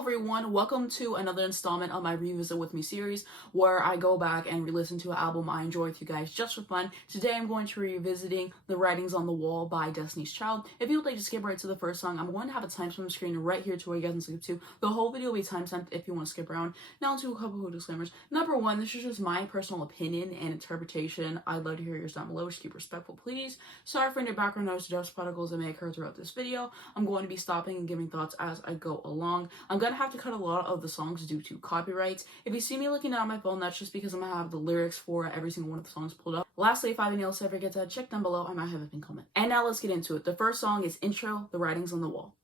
everyone, welcome to another installment of my Revisit With Me series where I go back and re-listen to an album I enjoy with you guys just for fun. Today I'm going to be revisiting The Writings on the Wall by Destiny's Child. If you would like to skip right to the first song, I'm going to have a timestamp on the screen right here to where you guys can skip to. The whole video will be timestamped if you want to skip around. Now to a couple of disclaimers. Number one, this is just my personal opinion and interpretation. I'd love to hear yours down below. Just keep respectful, please. Sorry for any background noise or dust particles that may occur throughout this video. I'm going to be stopping and giving thoughts as I go along. I'm going to have to cut a lot of the songs due to copyrights. If you see me looking down my phone, that's just because I'm going to have the lyrics for every single one of the songs pulled up. Lastly, if I have any else I forget to check down below, I might have a pin comment. And now let's get into it. The first song is Intro, The Writings on the Wall.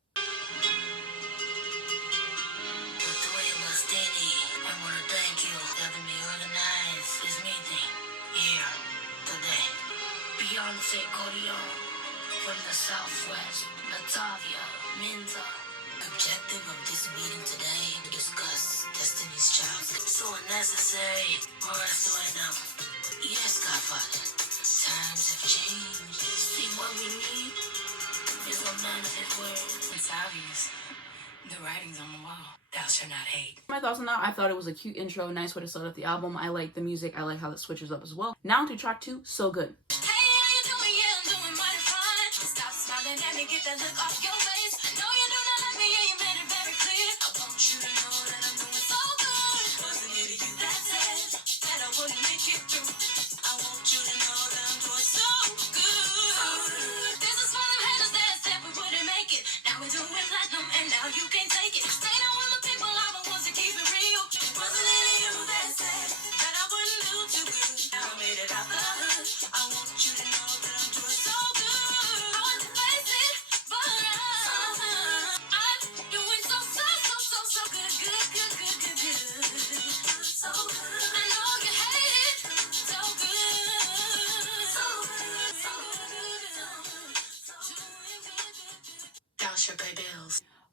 From the Southwest, Latavia, Minza. Objective of this meeting today, discuss Destiny's Child. So unnecessary, or else do I know? Yes, Godfather, times have changed. See, what we need is a man of his word. It's obvious. The writing's on the wall. Thou shalt not hate. My thoughts on that, I thought it was a cute intro, nice way to start up the album. I like the music, I like how it switches up as well. Now to track 2, So Good. Get that look off your face. I know you do not like me, and you made it very clear. I want you to know that I'm doing so good. Wasn't it you that said that I wouldn't make it through? I want you to know that I'm doing so good. This is for them haters that said we wouldn't make it. Now we're doing platinum, and now you can't take it. Stay down with the people, I'm the ones that keep it real. Wasn't it you that said that I wouldn't do too good? Now I made it out the hood. I want you to know that I'm doing so good. I want to face it.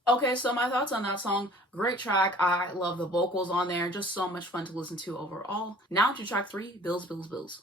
Okay, so my thoughts on that song, great track. I love the vocals on there, just so much fun to listen to overall. Now to track 3, Bills, Bills, Bills.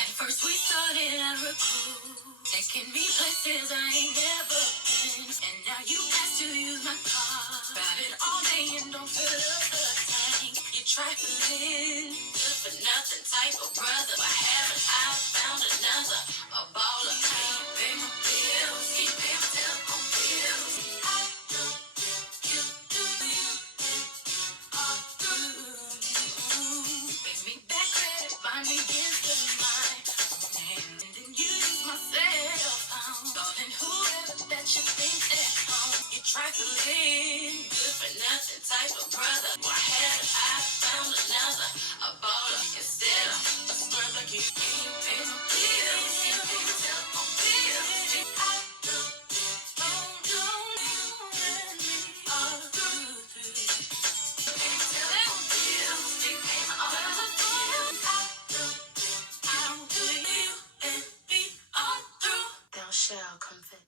At first we started at recruit, taking me places I ain't never been, and now you ask to use my car. Ride it all day and don't fill up the tank. You trifling, good for nothing type of brother. Why haven't I found another? A baller. Can't pay my bills, keep paying my telephone bills. I do you all through. Pay me back credit, buy me against the mine. And then you use my cell phone. Calling whoever that you think they're home. You trifling, good for nothing type of brother. Why haven't I found another? A baller instead of a scrub like you. Can't pay my bills, can't pay my telephone bills. I do all through. Pay my telephone bills, pay my all bills. I do you and me all through. Thou shalt confess.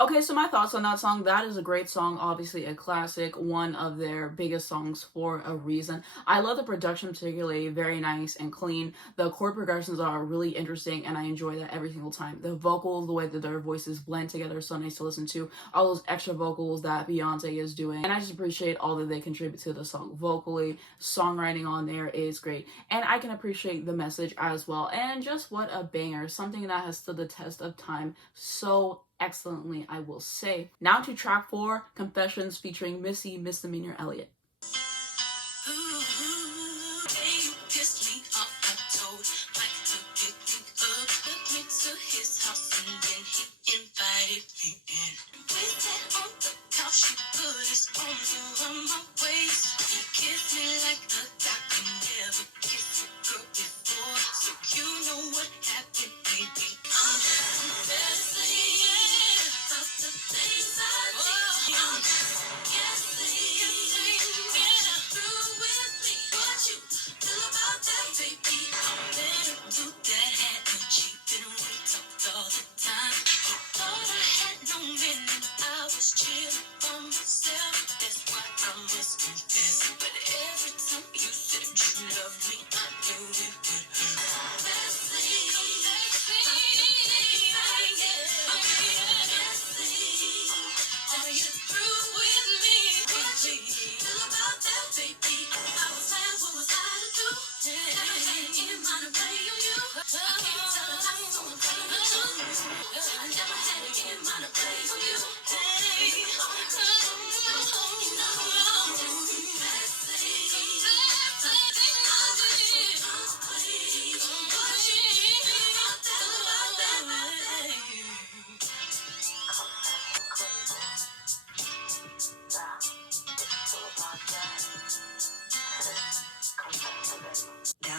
Okay, so my thoughts on that song, that is a great song, obviously a classic, one of their biggest songs for a reason. I love the production particularly, very nice and clean. The chord progressions are really interesting and I enjoy that every single time. The vocals, the way that their voices blend together is so nice to listen to. All those extra vocals that Beyonce is doing. And I just appreciate all that they contribute to the song vocally. Songwriting on there is great. And I can appreciate the message as well. And just what a banger, something that has stood the test of time so excellently, I will say. Now to track 4, Confessions featuring Missy, Misdemeanor, Elliott. All the time.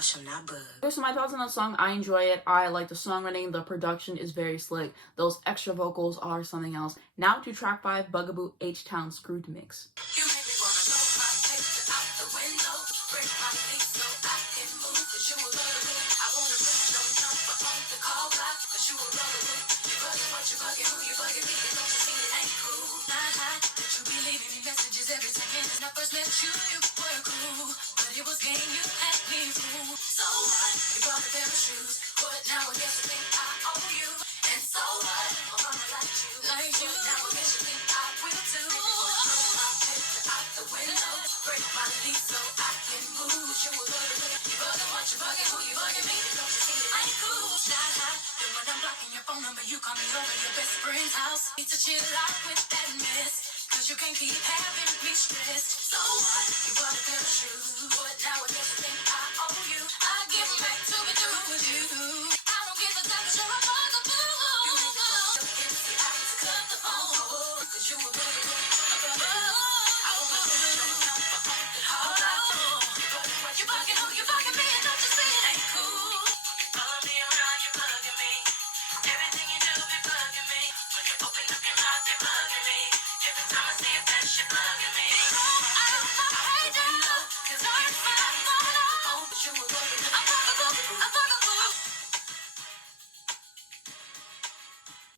shall not bug. Okay, so my thoughts on that song, I enjoy it. I like the songwriting. The production is very slick. Those extra vocals are something else. Now to track 5, Bugaboo H-Town Screwed Mix. You make me wanna throw my paper out the window, break my lease so I can move, 'cause you a lovely. I wanna put your number on the call block, 'cause you a lovely. You bugging what you bugging, who you bugging me, and don't you see it ain't cool. Not hot, that you be leaving me messages every 10 minutes. When I first met you, you were cool, but it was game you had me fooled. So what? You bought a pair of shoes, but now I guess you think I owe you. And so what? My mama liked you, but now I guess you think I will too. Throw my paper out the window, break my lease so I can move. You a lovely. You bugging what you bugging, who you bugging me, and don't you see it ain't cool. Not hot, then when I'm blocking your phone number, you call me over your best friend's house. Need to chill out with that mess, 'cause you can't keep having me stressed. So what? You bought a pair of shoes, but now I guess you think I owe you. I give back to be through with you. I don't give a damn 'cause you're a bugaboo. You make me want to get the out to cut the phone, 'cause you a bugaboo. I wanna put your number on the call block. You bugging what you bugging, who you bugging me, and don't you see it ain't cool. Follow me around, you bugging me. Everything you do be bugging me. When you open up your mouth, you're bugging me. Every time I see a face, you're bugging me.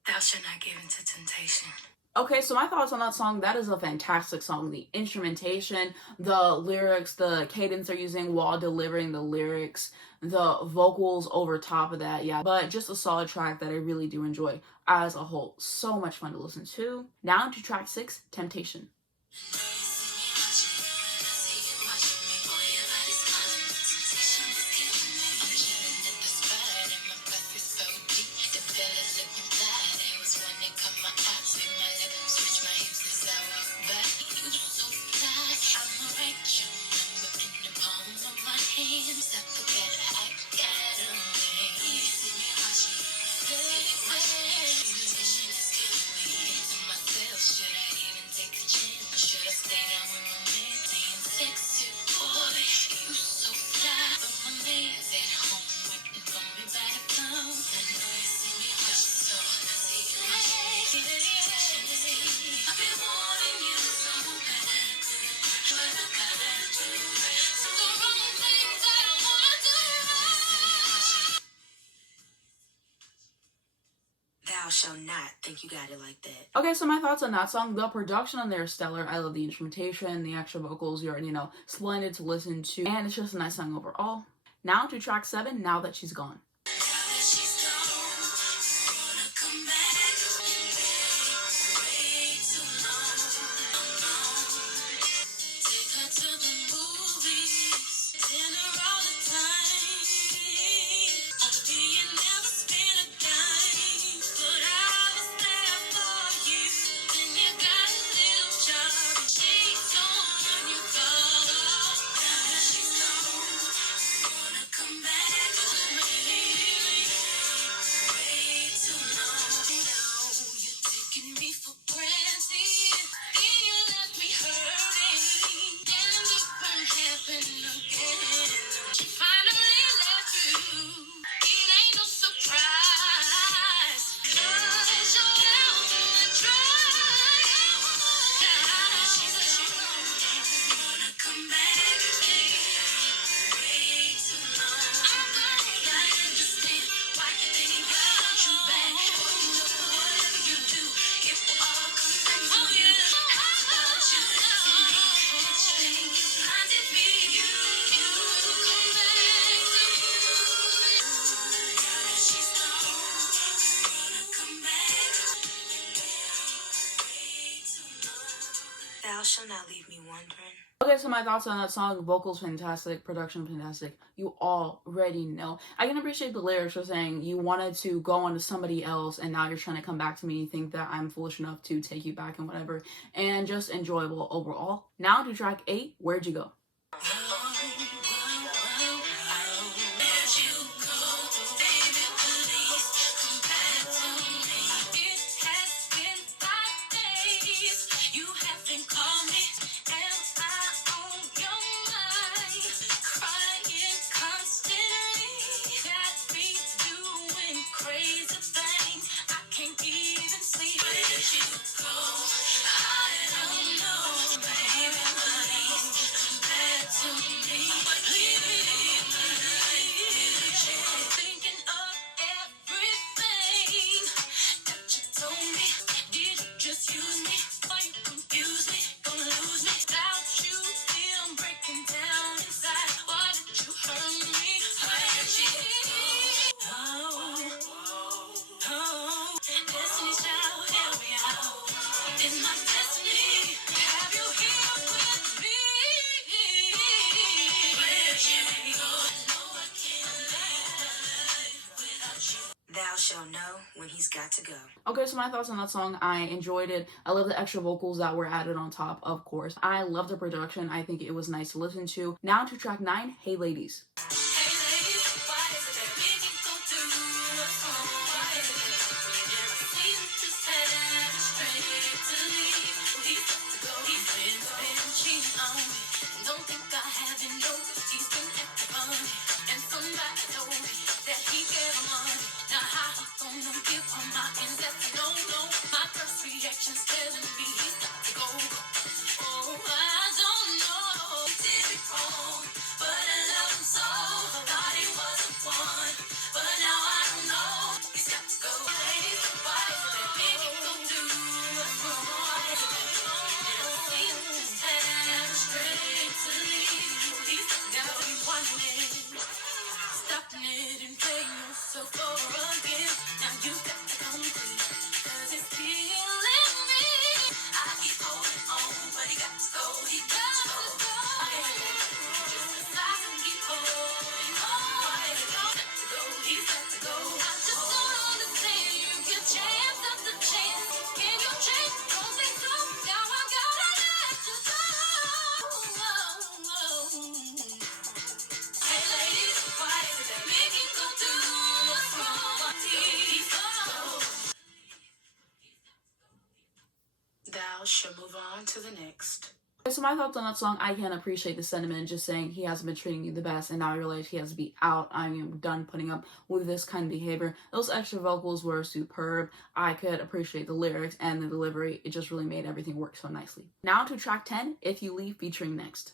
Thou shalt not give into temptation. Okay, so my thoughts on that song, that is a fantastic song. The instrumentation, the lyrics, the cadence they're using while delivering the lyrics, the vocals over top of that, yeah. But just a solid track that I really do enjoy as a whole. So much fun to listen to. Now to track 6, Temptation. Thou shalt not think you got it like that. Okay, so my thoughts on that song. The production on there is stellar. I love the instrumentation, the extra vocals, you already know, splendid to listen to, and it's just a nice song overall. Now to track 7, Now That She's Gone. Thou shalt not leave me wondering. Okay, so my thoughts on that song, vocals fantastic, production fantastic. You already know. I can appreciate the lyrics for saying you wanted to go on to somebody else and now you're trying to come back to me. You think that I'm foolish enough to take you back and whatever. And just enjoyable overall. Now to track 8, Where'd You Go? Crying constantly. got to go. Okay, so my thoughts on that song, I enjoyed it. I love the extra vocals that were added on top, of course. I love the production. I think it was nice to listen to. Now to track 9, Hey Ladies. Thou shall move on to the next. So my thoughts on that song, I can appreciate the sentiment, just saying he hasn't been treating you the best and now you realize he has to be out. I am done putting up with this kind of behavior. Those extra vocals were superb. I could appreciate the lyrics and the delivery. It just really made everything work so nicely. Now to track 10, If You Leave, featuring Next.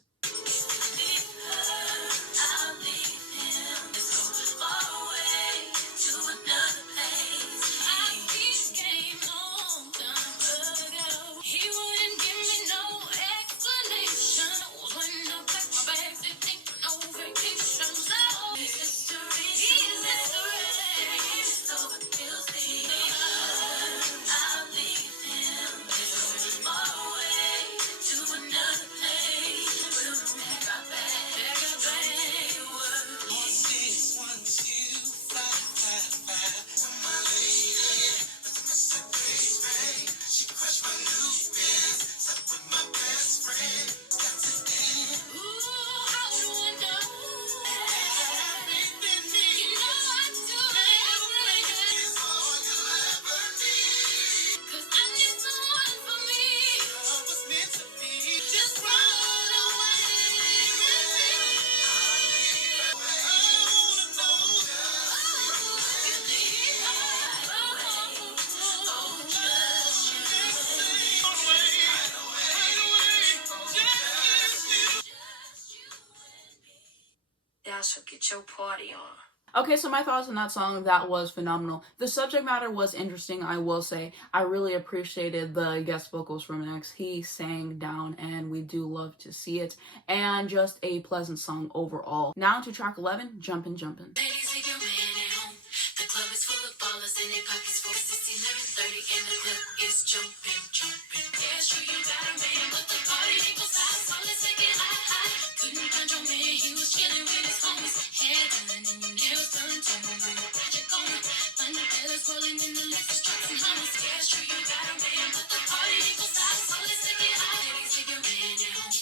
Thou shalt get your party on. Okay, so my thoughts on that song, that was phenomenal. The subject matter was interesting, I will say. I really appreciated the guest vocals from X. He sang down, and we do love to see it. And just a pleasant song overall. Now to track 11, Jumpin', Jumpin'. Ladies, leave your man at home. The club is full of ballers and their pockets full. It's 11:30 and the club is jumping, jumping. Yeah, sure you got a man, but the party ain't gon' stop. So let's take it high. Couldn't find your man, he was chilling with his homies. Hair done and your nails done too. Magic going, find the fellas rolling in the liquor, dropping hummus. Yeah, sure you got a man, but the party ain't gon' stop. So let's take it high. Ladies, leave your man at home.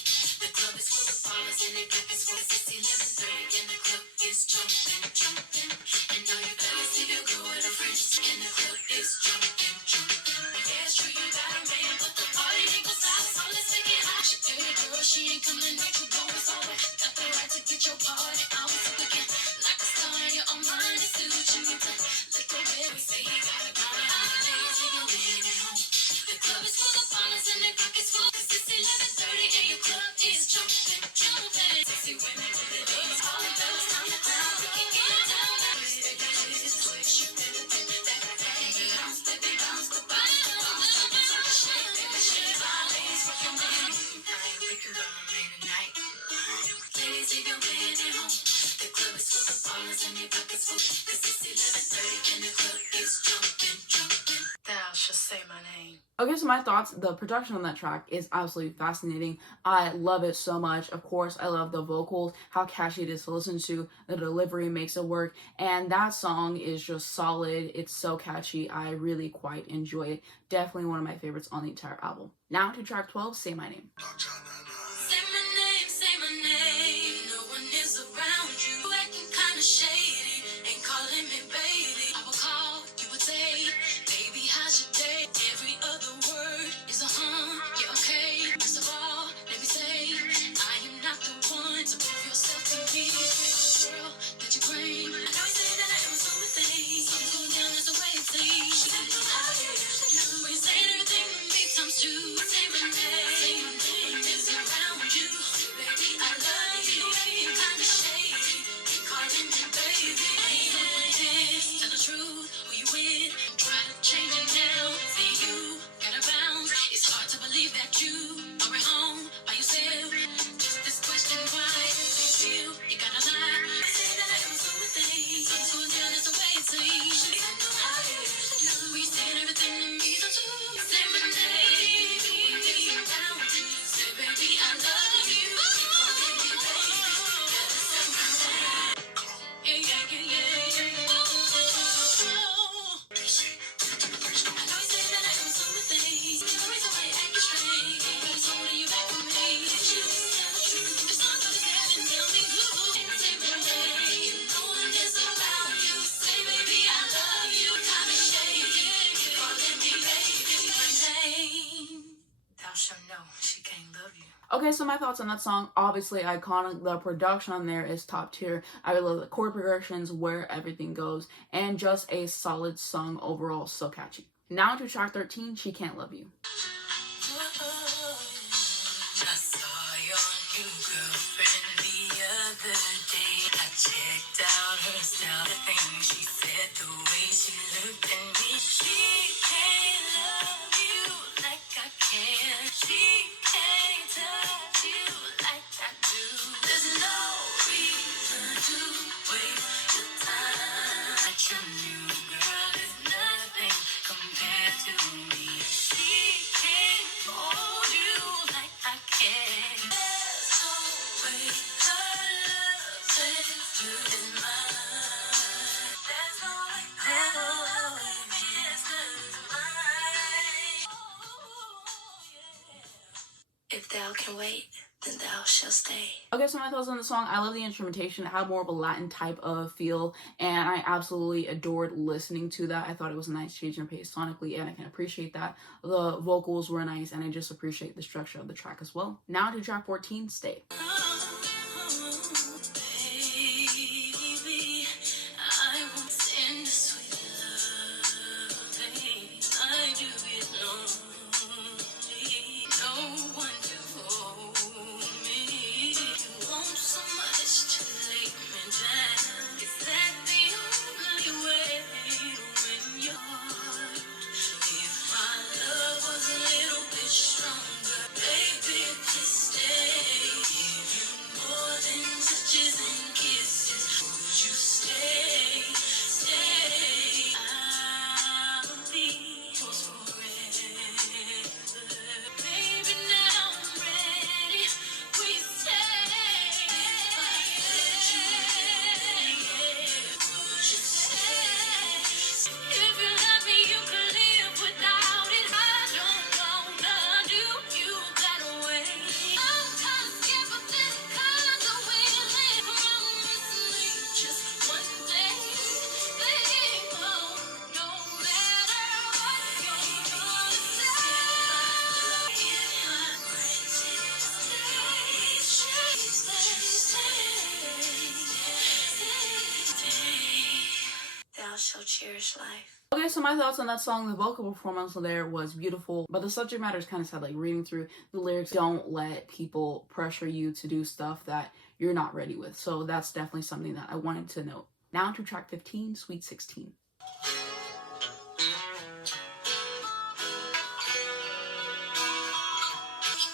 The club is full of ballers and their pockets full. It's 11:30 and the club is jumping, jumping. And now you fellas leave your girl with her friends, and the club is jumping, jumping. Yeah, sure you got a man, but the party ain't gon' stop. So let's take it high. She tell your girl she ain't coming back, you go it's over. Got the right to get your party on. So again, like a star in your own mind, it's what you need to let go where we say he gotta go. Ladies, leave your man at home. The club is full of ballers and their pockets full. 'Cause it's 11:30 and your club is jumping, jumping. Sexy women with it. just say my name. Okay, so my thoughts, the production on that track is absolutely fascinating. I love it so much. Of course, I love the vocals, how catchy it is to listen to. The delivery makes it work. And that song is just solid. It's so catchy. I really quite enjoy it. Definitely one of my favorites on the entire album. Now to track 12, Say My Name. Say my name. No one is around you. Acting kinda shady. Ain't calling me baby. I will call, you would say, baby, how's your day? Every other word is a yeah, okay. First of all, let me say, I am not the one to prove yourself to me. Girl, that you claim. I know you say that I am a superthing. Something's going down, that's the way it seems. She got no idea what to do. When you say everything to me times two. Say my name. Say my name is around you. Baby, I love you. You're kinda shady. Ain't calling me baby. Ain't no one is. Tell the truth. Who you with? Try to change it now. See you gotta bounce. It's hard to believe that you are at home by yourself. Just this question, why do you feel you gotta lie? I say that I am so with things. Something's going down, that's the way it seems. You got no idea what to do. We saying everything to me, so true. Say my name. It's around you. Say, baby, I love you. Call me baby. Gotta say my name. Yeah, yeah, yeah, yeah, yeah. I know you say that I am so with things. The reason why you acting strange. It's holding you back from me. You just tell the truth. It's not gonna say and tell me who. Say my name. No one is around you. Say, baby, I love you. Kinda shady. Calling me baby. My name. Thou shalt know she can't love you. Okay, so my thoughts on that song, obviously iconic. The production on there is top tier. I really love the chord progressions, where everything goes, and just a solid song overall, so catchy. Now to track 13, She Can't Love You. I saw your new girlfriend the other day. I checked out her style, the things she said, the way she looked at me. She can't love you like I can. She can't touch you like I do. There's no reason to waste your time. Like your new girl is nothing compared to me. She can't hold you like I can. There's no way her love is mine. There's no way her love is mine. If thou can wait, then thou shalt stay. Okay, so my thoughts on the song, I love the instrumentation. It had more of a Latin type of feel, and I absolutely adored listening to that. I thought it was a nice change in pace sonically, and I can appreciate that. The vocals were nice, and I just appreciate the structure of the track as well. Now to track 14, Stay. Baby, I won't send a sweet loving. I do it lonely. No one to hold me. You want so much to lay me down. Is that the only way to win your heart? If my love was a little bit stronger, baby, please stay. Give you more than touches and kisses. Would you stay? Stay. I'll be yours forever. Baby, now I'm ready. Will you stay? Would you stay? If you love me, you can live without it. I don't wanna do you that way. I'm kinda scared, but this kinda willing. Promise me just one day, babe. Oh, no matter what you're gonna say. If my greatest thou shalt cherish life. Okay, so my thoughts on that song, the vocal performance there was beautiful, but the subject matter is kind of sad. Like, reading through the lyrics, don't let people pressure you to do stuff that you're not ready with. So that's definitely something that I wanted to note. Now to track 15, Sweet 16.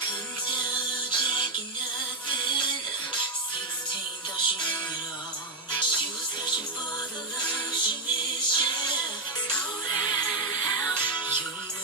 Couldn't tell Jackie nothing. 16 thought she knew it all. She was searching for the love she missed, yeah. Slow down. You're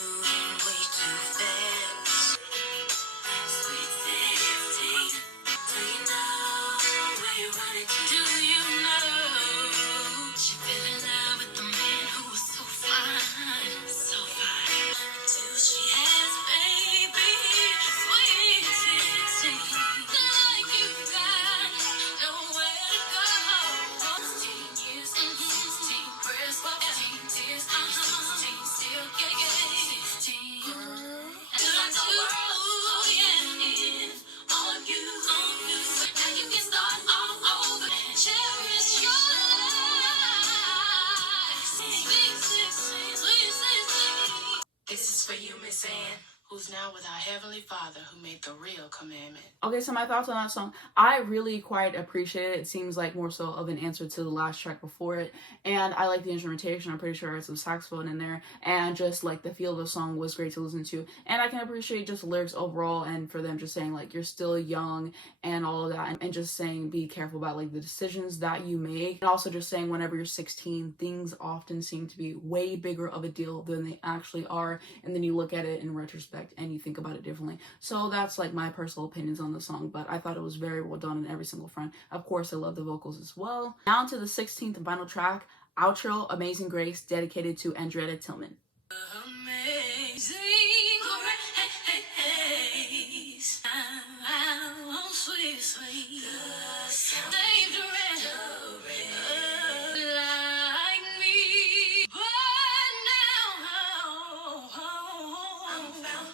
This is for you, Miss Ann, who's now with our Heavenly Father who made the real commandment. Okay, so my thoughts on that song. I really quite appreciate it. It seems like more so of an answer to the last track before it. And I like the instrumentation. I'm pretty sure I had some saxophone in there. And just like the feel of the song was great to listen to. And I can appreciate just the lyrics overall and for them just saying like you're still young and all of that. And just saying be careful about like the decisions that you make. And also just saying whenever you're 16, things often seem to be way bigger of a deal than they actually are. And then you look at it in retrospect and you think about it differently. So that's like my personal opinions on the song, but I thought it was very well done in every single front. Of course, I love the vocals as well. Now to the 16th and final track, Outro, Amazing Grace, dedicated to Andretta Tillman. Amazing grace, how sweet, sweet, saved a wretch like me. But now I'm found.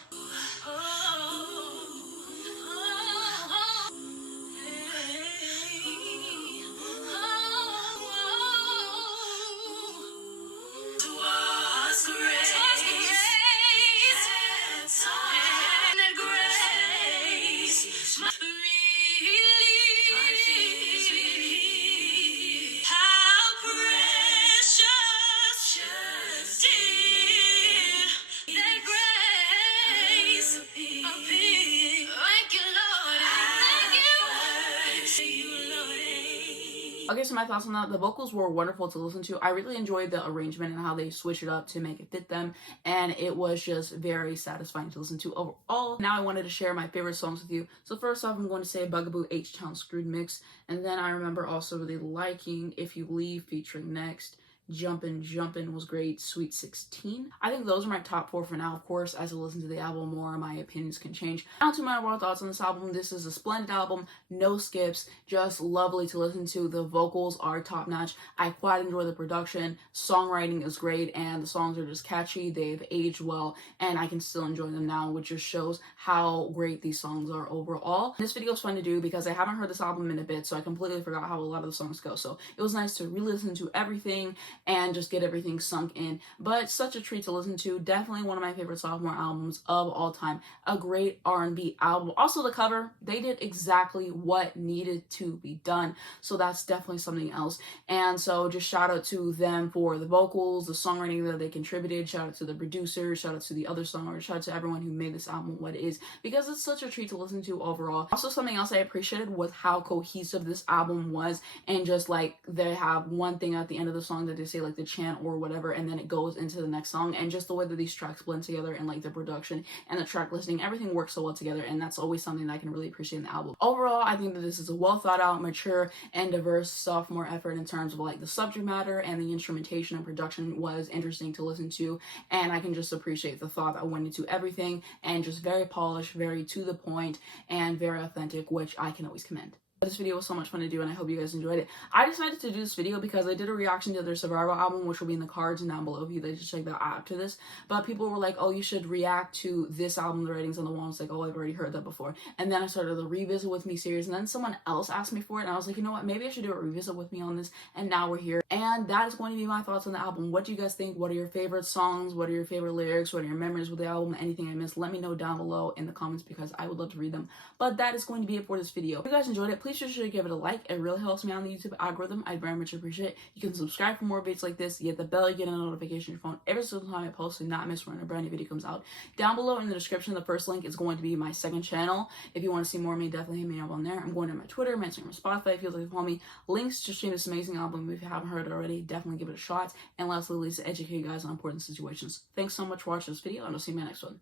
Okay, so my thoughts on that. The vocals were wonderful to listen to. I really enjoyed the arrangement and how they switched it up to make it fit them. And it was just very satisfying to listen to overall. Now I wanted to share my favorite songs with you. So first off, I'm going to say Bugaboo H-Town Screwed Mix. And then I remember also really liking If You Leave featuring Next. Jumpin was great. Sweet 16. I think those are my top 4 for now. Of course, as I listen to the album more, my opinions can change. Now to my overall thoughts on this album. This is a splendid album. No skips. Just lovely to listen to. The vocals are top notch. I quite enjoy the production. Songwriting is great and the songs are just catchy. They've aged well and I can still enjoy them now, which just shows how great these songs are overall. This video is fun to do because I haven't heard this album in a bit, so I completely forgot how a lot of the songs go. So it was nice to re-listen to everything and just get everything sunk in. But such a treat to listen to. Definitely one of my favorite sophomore albums of all time. A great R&B album. Also the cover, they did exactly what needed to be done. So that's definitely something else. And so just shout out to them for the vocals, the songwriting that they contributed. Shout out to the producers, shout out to the other songwriters, shout out to everyone who made this album what it is, because it's such a treat to listen to overall. Also something else I appreciated was how cohesive this album was, and just like they have one thing at the end of the song that they say like the chant or whatever, and then it goes into the next song, and just the way that these tracks blend together and like the production and the track listing, everything works so well together, and that's always something that I can really appreciate in the album. Overall, I think that this is a well thought out, mature, and diverse sophomore effort in terms of like the subject matter, and the instrumentation and production was interesting to listen to, and I can just appreciate the thought that went into everything, and just very polished, very to the point, and very authentic, which I can always commend. This video was so much fun to do and I hope you guys enjoyed it. I decided to do this video because I did a reaction to their Survival album, which will be in the cards and down below if you'd like to check that out after this. But people were like, oh, you should react to this album, The Writings on the Wall. I was like, oh, I've already heard that before. And then I started the Revisit With Me series, and then someone else asked me for it, and I was like, you know what, maybe I should do a Revisit With Me on this, and now we're here. And that is going to be my thoughts on the album. What do you guys think? What are your favorite songs? What are your favorite lyrics? What are your memories with the album? Anything I missed, let me know down below in the comments because I would love to read them. But that is going to be it for this video. If you guys enjoyed it, please just give it a like. It really helps me out on the YouTube algorithm. I'd very much appreciate it. You can subscribe for more videos like this. You get the bell, you get a notification on your phone every single time I post, so not miss when a brand new video comes out. Down below in the description, the first link is going to be my second channel. If you want to see more of me, definitely hit me up on there. I'm going to my Twitter, my Instagram, Spotify. If you'd like to follow me, links to stream this amazing album. If you haven't heard it already, definitely give it a shot. And lastly, to educate you guys on important situations. Thanks so much for watching this video, and I'll see you in my next one.